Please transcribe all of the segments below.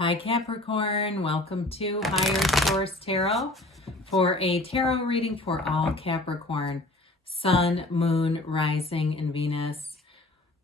Hi Capricorn, welcome to Higher Source Tarot for a tarot reading for all Capricorn, Sun, Moon, Rising, and Venus.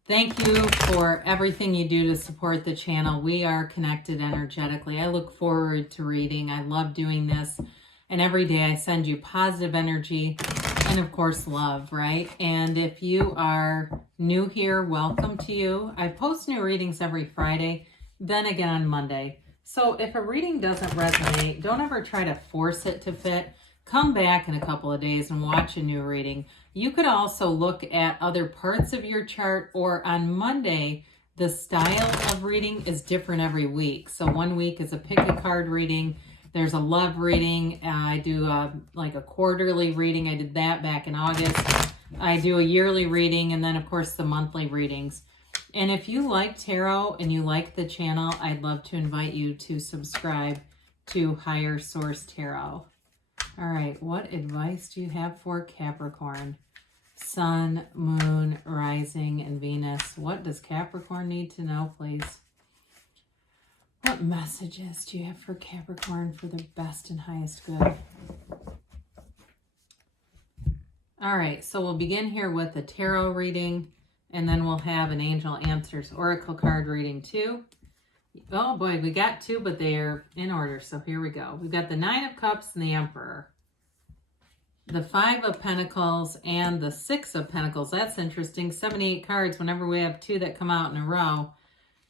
Thank you for everything you do to support the channel. We are connected energetically. I look forward to reading. I love doing this. And every day I send you positive energy and of course love, right? And if you are new here, welcome to you. I post new readings every Friday, then again on Monday. So if a reading doesn't resonate, don't ever try to force it to fit. Come back in a couple of days and watch a new reading. You could also look at other parts of your chart, or on Monday, the style of reading is different every week. So one week is a pick a card reading. There's a love reading. I do like a quarterly reading. I did that back in August. I do a yearly reading, and then of course the monthly readings. And if you like tarot and you like the channel, I'd love to invite you to subscribe to Higher Source Tarot. All right, what advice do you have for Capricorn? Sun, Moon, Rising, and Venus. What does Capricorn need to know, please? What messages do you have for Capricorn for their best and highest good? All right, so we'll begin here with a tarot reading, and then we'll have an Angel Answers Oracle card reading too. Oh boy, we got two, but they're in order, so here we go. We've got the Nine of Cups and the Emperor. The Five of Pentacles and the Six of Pentacles. That's interesting. 78 cards whenever we have two that come out in a row.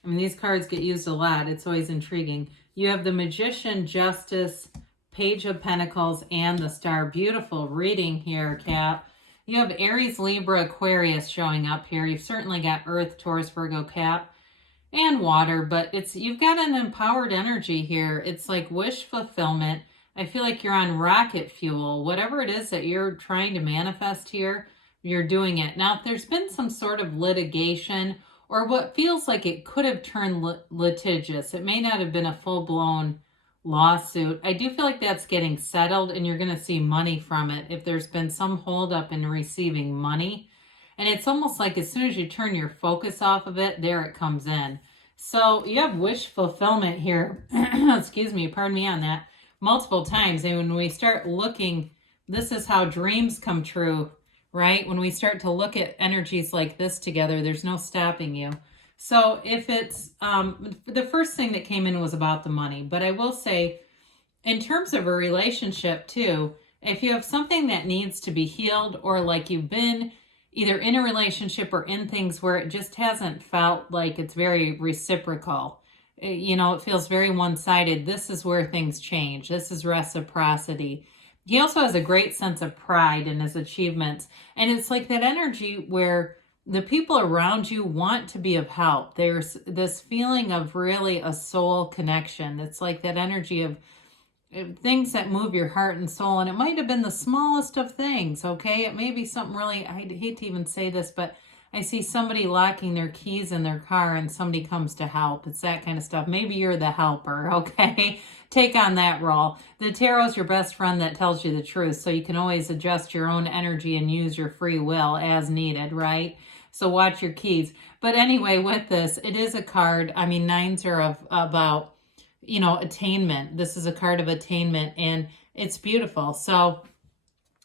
I mean, these cards get used a lot. It's always intriguing. You have the Magician, Justice, Page of Pentacles, and the Star. Beautiful reading here, Cap. You have Aries, Libra, Aquarius showing up here. You've certainly got Earth, Taurus, Virgo, Cap, and water, but you've got an empowered energy here. It's like wish fulfillment. I feel like you're on rocket fuel. Whatever it is that you're trying to manifest here, you're doing it. Now, if there's been some sort of litigation or what feels like it could have turned litigious, it may not have been a full-blown lawsuit. I do feel like that's getting settled and you're going to see money from it if there's been some holdup in receiving money. And it's almost like as soon as you turn your focus off of it, there it comes in. So you have wish fulfillment here. Excuse me, pardon me on that. Multiple times. And when we start looking, this is how dreams come true, right? When we start to look at energies like this together, there's no stopping you. So if it's, the first thing that came in was about the money, but I will say in terms of a relationship too, if you have something that needs to be healed, or like you've been either in a relationship or in things where it just hasn't felt like it's very reciprocal, you know, it feels very one-sided, this is where things change. This is reciprocity. He also has a great sense of pride in his achievements. And it's like that energy where the people around you want to be of help. There's this feeling of really a soul connection. It's like that energy of things that move your heart and soul. And it might have been the smallest of things, okay? It may be something really, I hate to even say this, but I see somebody locking their keys in their car and somebody comes to help. It's that kind of stuff. Maybe you're the helper, okay? Take on that role. The tarot's your best friend that tells you the truth, so you can always adjust your own energy and use your free will as needed, right? So watch your keys. But anyway, with this, it is a card. I mean, nines are about, you know, attainment. This is a card of attainment, and it's beautiful. So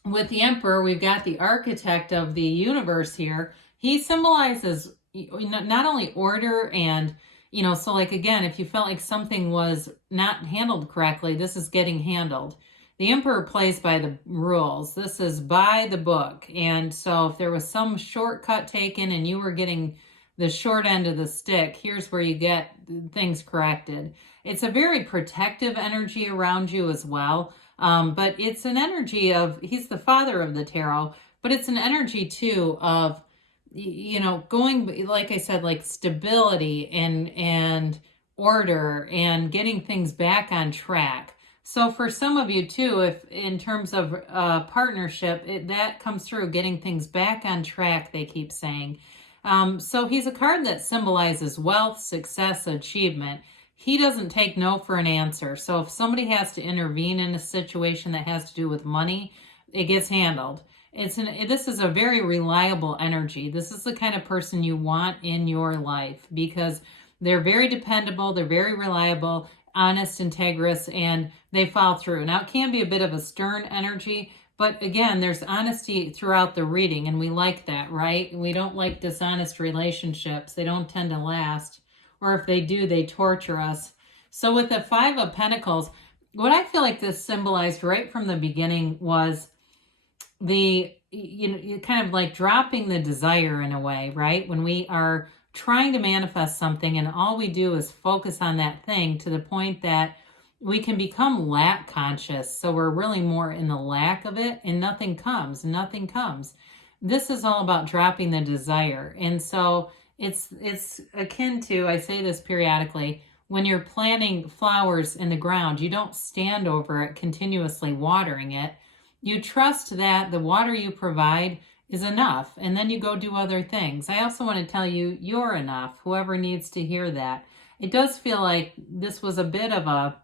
with the Emperor, we've got the architect of the universe here. He symbolizes not only order and, you know, so like, again, if you felt like something was not handled correctly, this is getting handled. The Emperor plays by the rules. This is by the book. And so if there was some shortcut taken and you were getting the short end of the stick, here's where you get things corrected. It's a very protective energy around you as well. But it's an energy of, he's the father of the tarot, but it's an energy too of, you know, going, like I said, like stability and order and getting things back on track. So for some of you too, if in terms of partnership, that comes through, getting things back on track, they keep saying. So he's a card that symbolizes wealth, success, achievement. He doesn't take no for an answer. So if somebody has to intervene in a situation that has to do with money, it gets handled. This is a very reliable energy. This is the kind of person you want in your life, because They're very dependable, they're very reliable, honest, integrous, and they follow through. Now, it can be a bit of a stern energy, but again, there's honesty throughout the reading, and we like that, right? We don't like dishonest relationships. They don't tend to last, or if they do, they torture us. So with the Five of Pentacles, what I feel like this symbolized right from the beginning was kind of like dropping the desire in a way, right? When we are trying to manifest something and all we do is focus on that thing to the point that we can become lack conscious. So we're really more in the lack of it and nothing comes. This is all about dropping the desire. And so it's akin to, I say this periodically, when you're planting flowers in the ground, you don't stand over it continuously watering it. You trust that the water you provide is enough, and then you go do other things. I also want to tell you, you're enough, whoever needs to hear that. It does feel like this was a bit of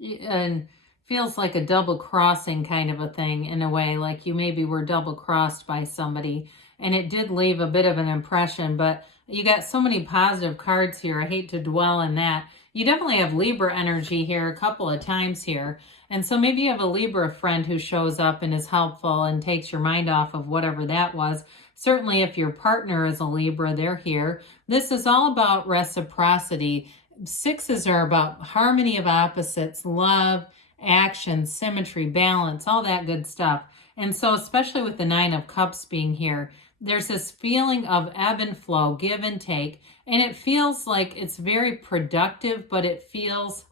and feels like a double crossing kind of a thing in a way, like you maybe were double crossed by somebody, and it did leave a bit of an impression, but you got so many positive cards here. I hate to dwell in that. You definitely have Libra energy here a couple of times here. And so maybe you have a Libra friend who shows up and is helpful and takes your mind off of whatever that was. Certainly if your partner is a Libra, they're here. This is all about reciprocity. Sixes are about harmony of opposites, love, action, symmetry, balance, all that good stuff. And so especially with the Nine of Cups being here, there's this feeling of ebb and flow, give and take. And it feels like it's very productive, but it feels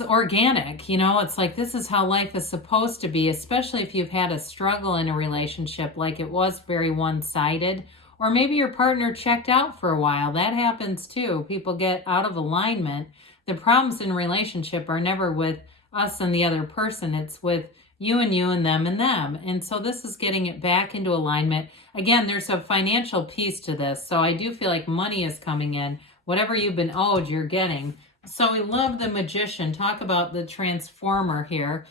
organic, it's like this is how life is supposed to be, especially if you've had a struggle in a relationship, like it was very one-sided, or maybe your partner checked out for a while. That happens too. People get out of alignment. The problems in a relationship are never with us and the other person. It's with you and them and them. And so this is getting it back into alignment. Again, there's a financial piece to this. So I do feel like money is coming in. Whatever you've been owed, you're getting. So we love the Magician. Talk about the transformer here.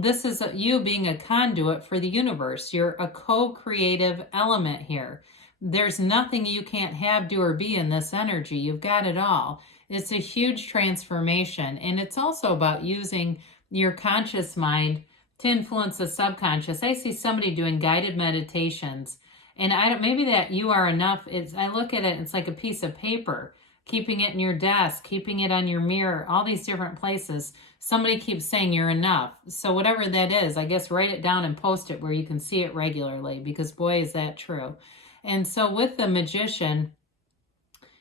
This is you being a conduit for the universe. You're a co-creative element here. There's nothing you can't have, do, or be in this energy. You've got it all. It's a huge transformation. And it's also about using your conscious mind to influence the subconscious. I see somebody doing guided meditations. And maybe that you are enough. I look at it, it's like a piece of paper. Keeping it in your desk, keeping it on your mirror, all these different places. Somebody keeps saying you're enough. So whatever that is, I guess write it down and post it where you can see it regularly, because boy, is that true. And so with the Magician,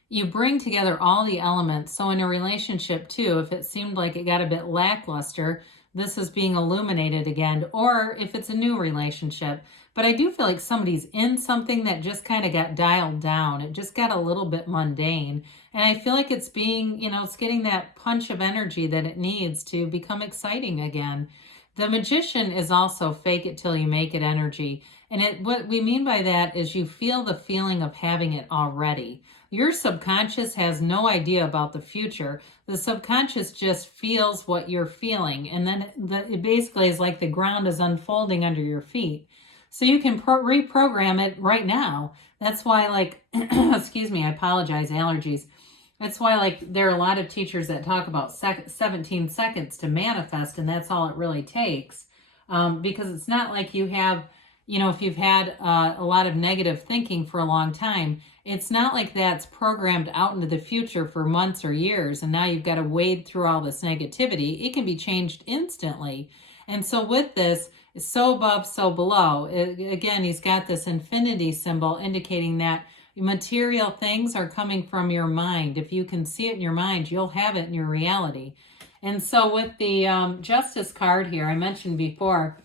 you bring together all the elements. So in a relationship too, if it seemed like it got a bit lackluster, this is being illuminated again, or if it's a new relationship. But I do feel like somebody's in something that just kind of got dialed down. It just got a little bit mundane. And I feel like it's being, it's getting that punch of energy that it needs to become exciting again. The Magician is also fake it till you make it energy. And what we mean by that is you feel the feeling of having it already. Your subconscious has no idea about the future. The subconscious just feels what you're feeling. And then it basically is like the ground is unfolding under your feet. So you can reprogram it right now. That's why, excuse me, I apologize, allergies. That's why, there are a lot of teachers that talk about 17 seconds to manifest, and that's all it really takes. Because it's not like you have, if you've had a lot of negative thinking for a long time, it's not like that's programmed out into the future for months or years, and now you've got to wade through all this negativity. It can be changed instantly. And so with this, so above, so below. Again, he's got this infinity symbol indicating that material things are coming from your mind. If you can see it in your mind, you'll have it in your reality. And so with the Justice card here, I mentioned before,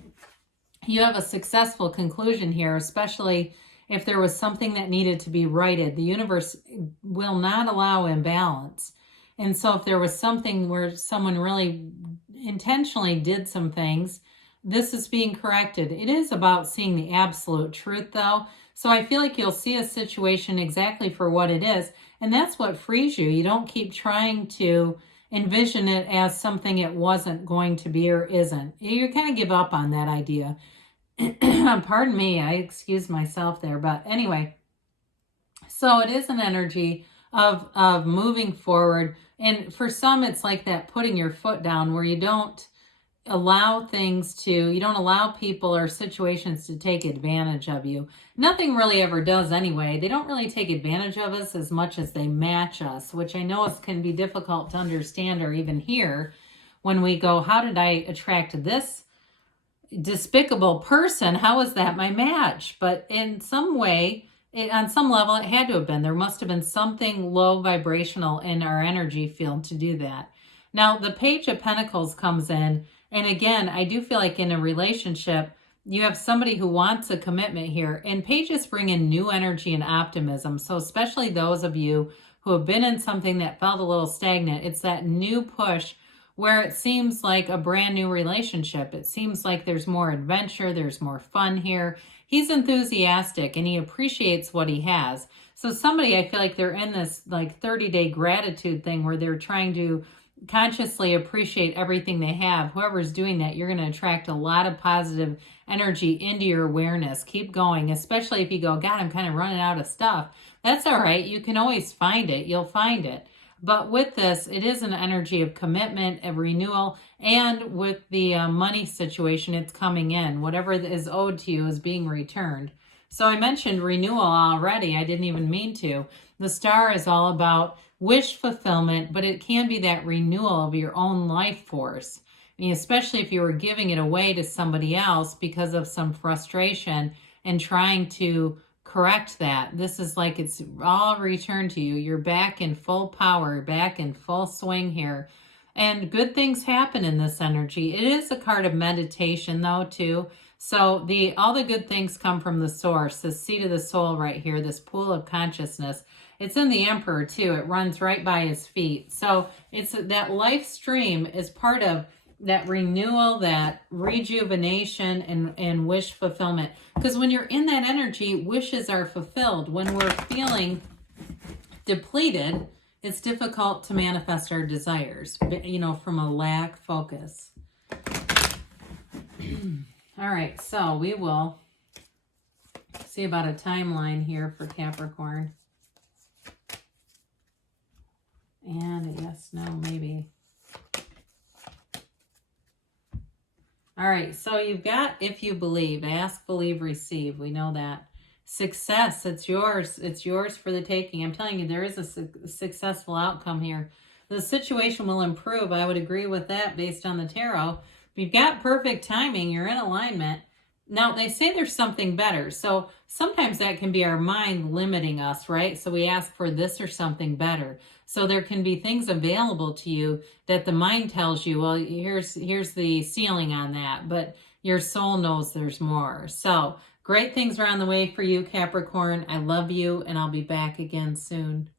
you have a successful conclusion here, especially if there was something that needed to be righted. The universe will not allow imbalance. And so if there was something where someone really intentionally did some things, this is being corrected. It is about seeing the absolute truth, though. So I feel like you'll see a situation exactly for what it is. And that's what frees you. You don't keep trying to envision it as something it wasn't going to be or isn't. You kind of give up on that idea. Pardon me, I excused myself there. But anyway, So it is an energy of moving forward. And for some, it's like that putting your foot down where you don't allow you don't allow people or situations to take advantage of you. Nothing really ever does anyway. They don't really take advantage of us as much as they match us, which I know can be difficult to understand or even hear when we go, how did I attract this despicable person? How is that my match? But in some way, on some level, it had to have been. There must have been something low vibrational in our energy field to do that. Now, the Page of Pentacles comes in. And again, I do feel like in a relationship, you have somebody who wants a commitment here. And pages bring in new energy and optimism. So especially those of you who have been in something that felt a little stagnant, it's that new push where it seems like a brand new relationship. It seems like there's more adventure, there's more fun here. He's enthusiastic and he appreciates what he has. So somebody, I feel like they're in this like 30-day gratitude thing where they're trying to consciously appreciate everything they have. Whoever's doing that, you're going to attract a lot of positive energy into your awareness. Keep going, especially if you go, God, I'm kind of running out of stuff. That's all right. You can always find it. You'll find it. But with this, it is an energy of commitment, of renewal, and with the money situation, it's coming in. Whatever is owed to you is being returned. So I mentioned renewal already. I didn't even mean to. The star is all about wish fulfillment, but it can be that renewal of your own life force. I mean, especially if you were giving it away to somebody else because of some frustration and trying to correct that. This is like it's all returned to you. You're back in full power, back in full swing here. And good things happen in this energy. It is a card of meditation though too. So all the good things come from the source, the seat of the soul right here, this pool of consciousness. It's in the Emperor too. It runs right by his feet. So it's that life stream is part of that renewal, that rejuvenation and wish fulfillment. Because when you're in that energy, wishes are fulfilled. When we're feeling depleted, it's difficult to manifest our desires, from a lack focus. All right, so we will see about a timeline here for Capricorn. And a yes, no, maybe. All right, so you've got if you believe, ask, believe, receive. We know that. Success, it's yours. It's yours for the taking. I'm telling you, there is a successful outcome here. The situation will improve. I would agree with that based on the tarot. You've got perfect timing. You're in alignment. Now, they say there's something better. So sometimes that can be our mind limiting us, right? So we ask for this or something better. So there can be things available to you that the mind tells you, well, here's the ceiling on that. But your soul knows there's more. So great things are on the way for you, Capricorn. I love you, and I'll be back again soon.